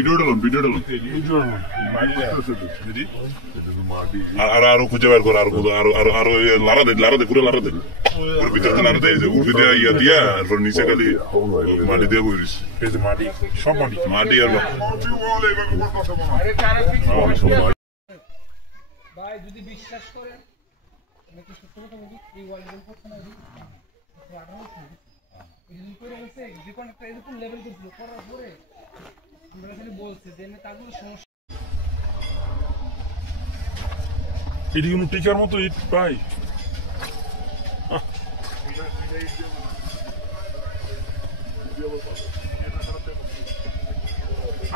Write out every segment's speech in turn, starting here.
video dalam আর খুঁজে বের করে আরো লারা দে পুরো লারা দে ভিতরে লারা দেয় উঠে দেওয়া ইয়া দিয়া আর নিচে খালি মাটি দিয়ে বইরিস মাটি সব মাটি আর ভাই যদি বিশ্বাস করেন নাকি সত্য কথা বলি এই ওয়ার্ল্ড গেম করতে না এই করে বলছে যে কোন একটা এরকম লেভেল করছিল করার পরে আমরা খালি বলছে যে না তাগুলো সমস্যা এটি কোনো টিকার মতো ইট ভাই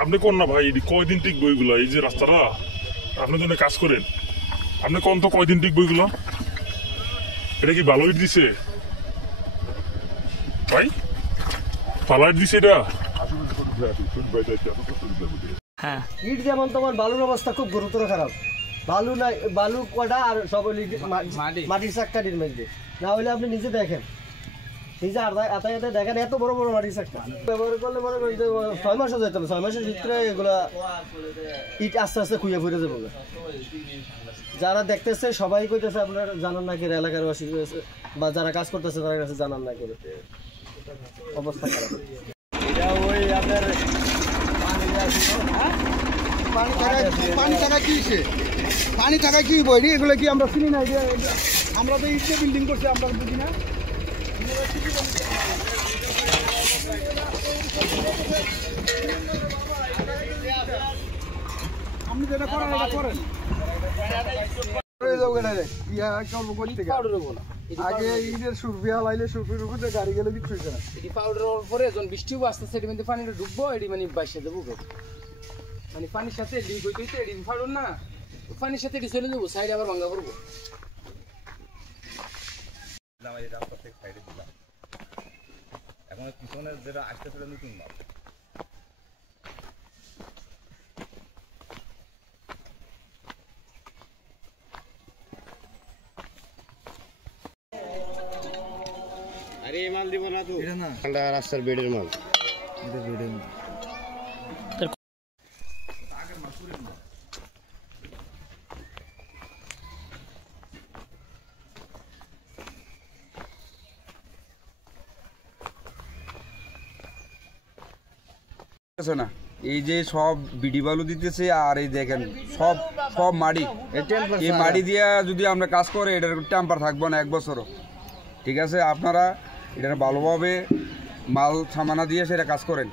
আপনি কোন না ভাই এটি কয়দিন টিকবো এগুলো এই যে রাস্তাটা আপনি জন্য কাজ করেন আপনি কোন তো কয়দিন টিকবো এগুলো এটা কি ভালো ইট দিছে ভাই ভালো ইট দিছে এটা হ্যাঁ ইট যেমন তোমার বালুর অবস্থা খুব গুরুতর খারাপ বালু নাই বালু কটা আর সব মাটির চাক্কাটির মধ্যে না হলে আপনি নিজে দেখেন নিজে আতায়াতে দেখেন এত বড় বড় মাটির চাক্কা ব্যবহার করলে মনে করেন যে 6 মাসও যেত না 6 মাসের ভিতরে এগুলা ইট আস্তে আস্তে খুঁজে ফুটে যাবে যারা দেখতেছে সবাই কইতেছে আপনারা জানান না কি এলাকার বাসী বা যারা কাজ করতেছে তাদের কাছে জানান না করে অবস্থা খারাপ এটা ওই আপনার পানি টাকা কি পানি টাকা কি বই এগুলো কি আমরা চিনি না আমরা তো ইটে বিল্ডিং করছি আমরা বুঝি না আপনি যেটা করেন এটা করেন আগে ঈদের সুরপিয়া লাইলে সুরপির উপরে গাড়ি গেলে বিক্রি করে এটি পাউডার পরে যখন বৃষ্টিও আসতেছে এটি মধ্যে পানিটা ঢুকবো এটি মানে বাইসে দেবো মানে পানির সাথে লিক হইতে এটি পাউডার না পানির সাথে এটি চলে যাবো সাইডে আবার ভাঙ্গা করবো এখন পিছনের যেটা আসতে সেটা নতুন মাল আরে এই মাল দিব না তো এটা না ঠান্ডা রাস্তার বেডের মাল এটা বেডের মাল আগের মাসুরের মাল আছে না এই যে সব বিডি বালু দিতেছে আর এই দেখেন সব সব মাটি এই মাটি দিয়া যদি আমরা কাজ করে এটার টেম্পার থাকবো না 1 বছরও ঠিক আছে আপনারা এটা ভালোভাবে মাল সামানা দিয়ে সেটা কাজ করেন